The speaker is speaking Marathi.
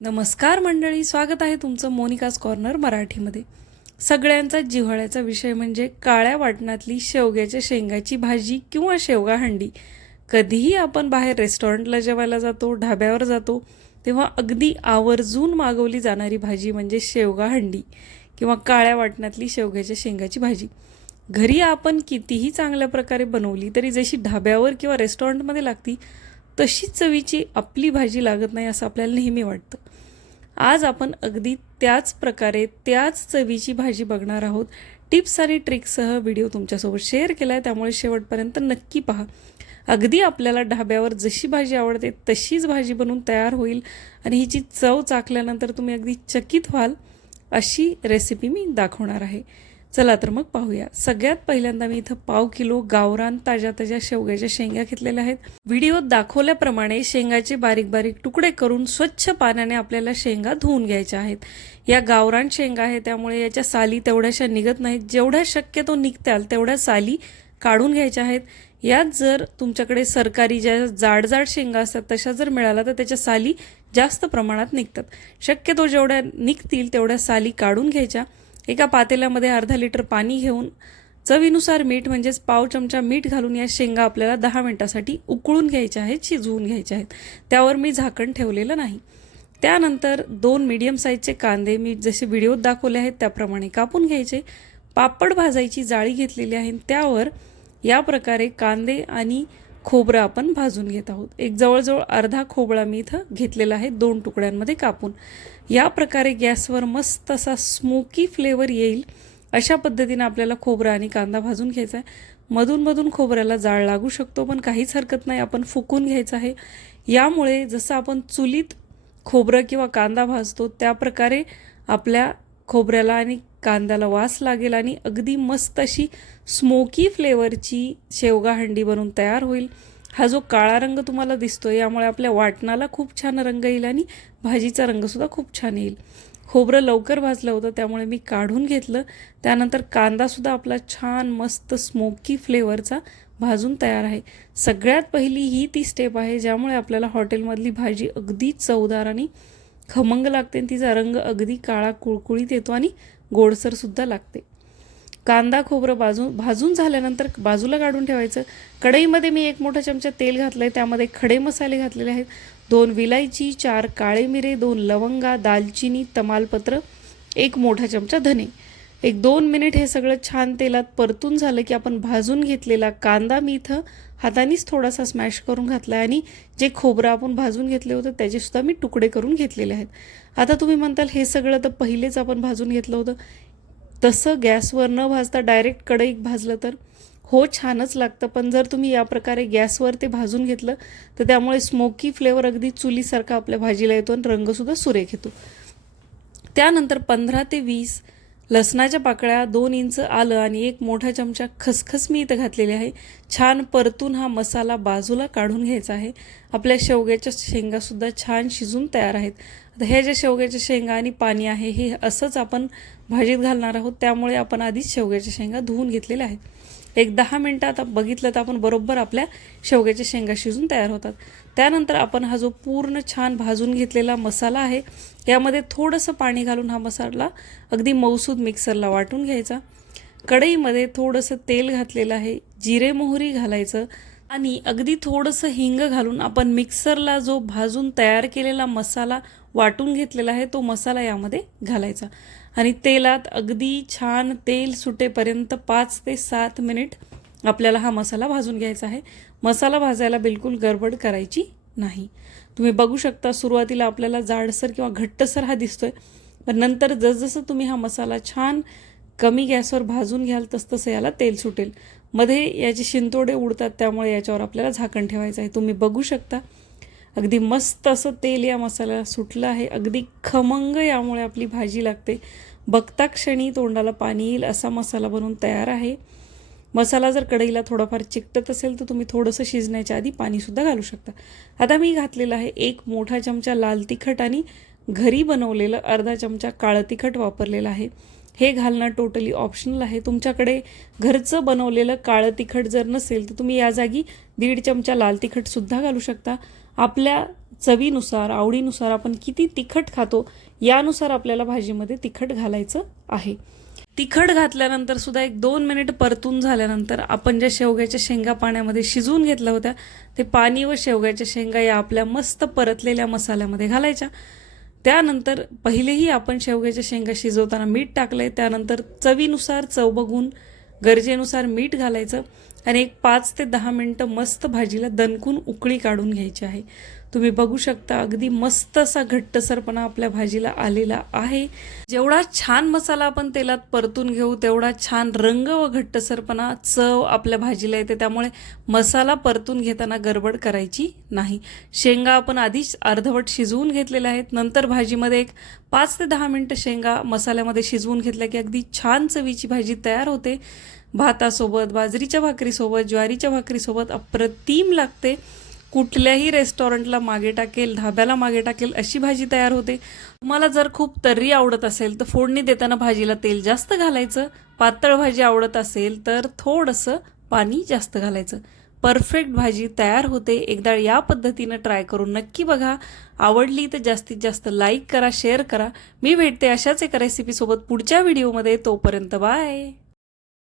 नमस्कार मंडळी स्वागत आहे तुमचं मोनिकाज कॉर्नर मराठीमध्ये. सगळ्यांचा जिव्हाळ्याचा विषय म्हणजे काळ्या वाटणातली शेवग्याच्या शेंगाची भाजी किंवा शेवगा हंडी. कधीही आपण बाहेर रेस्टॉरंटला जेवायला जातो ढाब्यावर जातो तेव्हा अगदी आवर्जून मागवली जाणारी भाजी म्हणजे शेवगा हंडी किंवा काळ्या वाटणातली शेवग्याच्या शेंगाची भाजी. घरी आपण कितीही चांगल्या प्रकारे बनवली तरी जशी ढाब्यावर किंवा रेस्टॉरंटमध्ये लागती तशीच चवीची आपली भाजी लागत नाही असं आपल्याला नेहमी वाटतं. आज आपण अगदी त्याच प्रकारे त्याच चवीची भाजी बघणार आहोत. टिप्स आणि ट्रिक्ससह व्हिडिओ तुमच्यासोबत शेअर केला आहे त्यामुळे शेवटपर्यंत नक्की पहा. अगदी आपल्याला ढाब्यावर जशी भाजी आवडते तशीच भाजी बनवून तयार होईल आणि हिची चव चाकल्यानंतर तुम्ही अगदी चकित व्हाल अशी रेसिपी मी दाखवणार आहे. चला तर मग पाहूया. सगळ्यात पहिल्यांदा मी इथं पाव किलो गावरान ताज्या ताज्या शेवग्याच्या शेंगा घेतलेल्या आहेत. व्हिडिओत दाखवल्याप्रमाणे शेंगाचे बारीक बारीक तुकडे करून स्वच्छ पाण्याने आपल्याला शेंगा धुवून घ्यायच्या आहेत. या गावरान शेंगा आहे त्यामुळे याच्या साली तेवढ्याशा निघत नाहीत. जेवढ्या शक्यतो निघत्याल तेवढ्या साली काढून घ्यायच्या आहेत. यात जर तुमच्याकडे सरकारी ज्या जाड जाड शेंगा असतात तशा जर मिळाला तर त्याच्या साली जास्त प्रमाणात निघतात. शक्यतो जेवढ्या निघतील तेवढ्या साली काढून घ्यायच्या. एका पातेल्यामध्ये अर्धा लिटर पाणी घेऊन चवीनुसार मीठ म्हणजेच पाव चमचा मीठ घालून या शेंगा आपल्याला दहा मिनटासाठी उकळून घ्यायच्या आहेत शिजवून घ्यायच्या आहेत. त्यावर मी झाकण ठेवलेलं नाही. त्यानंतर दोन मीडियम साईजचे कांदे मी जसे व्हिडिओत दाखवले आहेत त्याप्रमाणे कापून घ्यायचे. पापड भाजायची जाळी घेतलेली आहे. त्यावर या प्रकारे कांदे आणि खोबरं आपण भाजून घेत आहोत. एक जवळजवळ अर्धा खोबळा मी इथं घेतलेला आहे दोन तुकड्यांमध्ये कापून. या प्रकारे गॅसवर मस्त असा स्मोकी फ्लेवर येईल अशा पद्धतीने आपल्याला खोबरं आणि कांदा भाजून घ्यायचा आहे. मधूनमधून खोबऱ्याला जाळ लागू शकतो पण काहीच हरकत नाही आपण फुकून घ्यायचं आहे. यामुळे जसं आपण चुलीत खोबरं किंवा कांदा भाजतो त्या प्रकारे आपल्या खोबऱ्याला आणि कांद्याला वास लागेल आणि अगदी मस्त अशी स्मोकी फ्लेवरची शेवगा हंडी बनून तयार होईल. हा जो काळा रंग तुम्हाला दिसतो यामुळे आपल्या वाटणाला खूप छान रंग येईल आणि भाजीचा रंगसुद्धा खूप छान येईल. खोबरं लवकर भाजलं होतं त्यामुळे मी काढून घेतलं. त्यानंतर कांदासुद्धा आपला छान मस्त स्मोकी फ्लेवरचा भाजून तयार आहे. सगळ्यात पहिली ही ती स्टेप आहे ज्यामुळे आपल्याला हॉटेलमधली भाजी अगदी चवदार आणि खमंग लागते आणि तिचा रंग अगदी काळा कुळकुळीत येतो आणि गोडसरसुद्धा लागते. कांदा खोबरं भाजून भाजून झाल्यानंतर बाजूला काढून ठेवायचं. कढईमध्ये मी एक मोठा चमचा तेल घातलं आहे त्यामध्ये खडे मसाले घातलेले आहेत. दोन विलायची चार काळे मिरे दोन लवंगा दालचिनी तमालपत्र एक मोठा चमचा धने. एक दोन मिनिट हे सगळं छान तेलात परतून झालं की आपण भाजून घेतलेला कांदा मी इथं हातानेच थोडासा स्मॅश करून घातला आहे आणि जे खोबरं आपण भाजून घेतले होतं त्याचेसुद्धा मी तुकडे करून घेतलेले आहेत. आता तुम्ही म्हणताल हे सगळं तर पहिलेच आपण भाजून घेतलं होतं. तसं गॅसवर न भाजता डायरेक्ट कढईत भाजलं तर हो छानच लागतं पण जर तुम्ही या प्रकारे गॅसवर ते भाजून घेतलं तर त्यामुळे स्मोकी फ्लेवर अगदी चुलीसारखा आपल्या भाजीला येतो आणि रंगसुद्धा सुरेख येतो. त्यानंतर पंधरा ते वीस लसणाच्या पाकळ्या दोन इंच आलं आणि एक मोठा चमचा खसखस मी इथं घातलेली आहे. छान परतून हा मसाला बाजूला काढून घ्यायचा आहे. आपल्या शेवग्याच्या शेंगासुद्धा छान शिजून तयार आहेत. आता ह्या ज्या शेवग्याच्या शेंगा आणि पाणी आहे हे असंच आपण भाजीत घालणार आहोत. त्यामुळे आपण आधीच शेवग्याच्या शेंगा धुवून घेतलेल्या आहेत. एक दहा मिनटं आता बघितलं तर आपण बरोबर आपल्या शेवग्याच्या शेंगा शिजून तयार होतात. त्यानंतर आपण हा जो पूर्ण छान भाजून घेतलेला मसाला आहे यामध्ये थोडंसं पाणी घालून हा मसाला अगदी मौसूद मिक्सरला वाटून घ्यायचा. कढईमध्ये थोडंसं तेल घातलेलं आहे जिरे मोहरी घालायचं आणि अगदी थोडंसं हिंग घालून आपण मिक्सरला जो भाजून तयार केलेला मसाला वाटून घेतलेला आहे तो मसाला यामध्ये घालायचा. आणि तेलात अगदी छान तेल सुटेपर्यंत पाच ते सात मिनिट आपल्याला हा मसाला भाजून घ्यायचा आहे. मसाला भाजायला बिलकुल गडबड करायची नाही. तुम्ही बघू शकता सुरुवातीला आपल्याला जाडसर किंवा घट्टसर हा दिसतोय पण नंतर जसजसं तुम्ही हा मसाला छान कमी गॅसवर भाजून घ्याल तसतसं याला तेल सुटेल. मध्ये याचे शिंतोडे उडतात त्यामुळे याच्यावर आपल्याला झाकण ठेवायचं आहे. तुम्ही बघू शकता. अगदी मस्त असं तेल या मसाल्याला सुटलं आहे. अगदी खमंग यामुळे आपली भाजी लागते. बघता क्षणी तोंडाला पाणी येईल असा मसाला बनवून तयार आहे. मसाला जर कढईला थोडाफार चिकटत असेल तर तुम्ही थोडंसं शिजण्याच्या आधी पाणीसुद्धा घालू शकता. आता मी घातलेलं आहे एक मोठा चमचा लाल तिखट आणि घरी बनवलेलं अर्धा चमचा काळं तिखट वापरलेलं आहे. हे घालणं टोटली ऑप्शनल आहे. तुमच्याकडे घरचं बनवलेलं काळं तिखट जर नसेल तर तुम्ही या जागी दीड चमचा लाल तिखटसुद्धा घालू शकता. आपल्या चवीनुसार आवडीनुसार आपण किती तिखट खातो यानुसार आपल्याला भाजीमध्ये तिखट घालायचं आहे. तिखट घातल्यानंतर सुद्धा एक दोन मिनिट परतून झाल्यानंतर आपण ज्या शेवग्याच्या शेंगा पाण्यामध्ये शिजवून घेतल्या होत्या ते पाणी व शेवग्याच्या शेंगा या आपल्या मस्त परतलेल्या मसाल्यामध्ये घालायच्या. त्यानंतर पहिलेही आपण शेवग्याच्या शेंगा शिजवताना मीठ टाकलंय. त्यानंतर चवीनुसार चव बघून गरजेनुसार मीठ घालायचं आणि एक पाच ते दहा मिनटं मस्त भाजीला दणकून उकळी काढून घ्यायची आहे. तुम्ही बघू शकता अगदी मस्त असा घट्टसरपणा आपल्या भाजीला आलेला आहे. जेवढा छान मसाला आपण तेलात परतून घेऊ तेवढा छान रंग व घट्टसरपणा चव आपल्या भाजीला येते. त्यामुळे मसाला परतून घेताना गडबड करायची नाही. शेंगा आपण आधीच अर्धवट शिजवून घेतलेल्या आहेत. नंतर भाजीमध्ये एक पाच ते दहा मिनटं शेंगा मसाल्यामध्ये शिजवून घेतल्या की अगदी छान चवीची भाजी तयार होते. भातासोबत बाजरीच्या भाकरीसोबत ज्वारीच्या भाकरीसोबत अप्रतिम लागते. कुठल्याही रेस्टॉरंटला मागे टाकेल धाब्याला मागे टाकेल अशी भाजी तयार होते. तुम्हाला जर खूप तर्री आवडत असेल तर फोडणी देताना भाजीला तेल जास्त घालायचं. पातळ भाजी आवडत असेल तर थोडंसं पाणी जास्त घालायचं. परफेक्ट भाजी तयार होते. एकदा या पद्धतीनं ट्राय करून नक्की बघा. आवडली तर जास्तीत जास्त लाईक करा शेअर करा. मी भेटते अशाच एका रेसिपीसोबत पुढच्या व्हिडिओमध्ये तोपर्यंत बाय.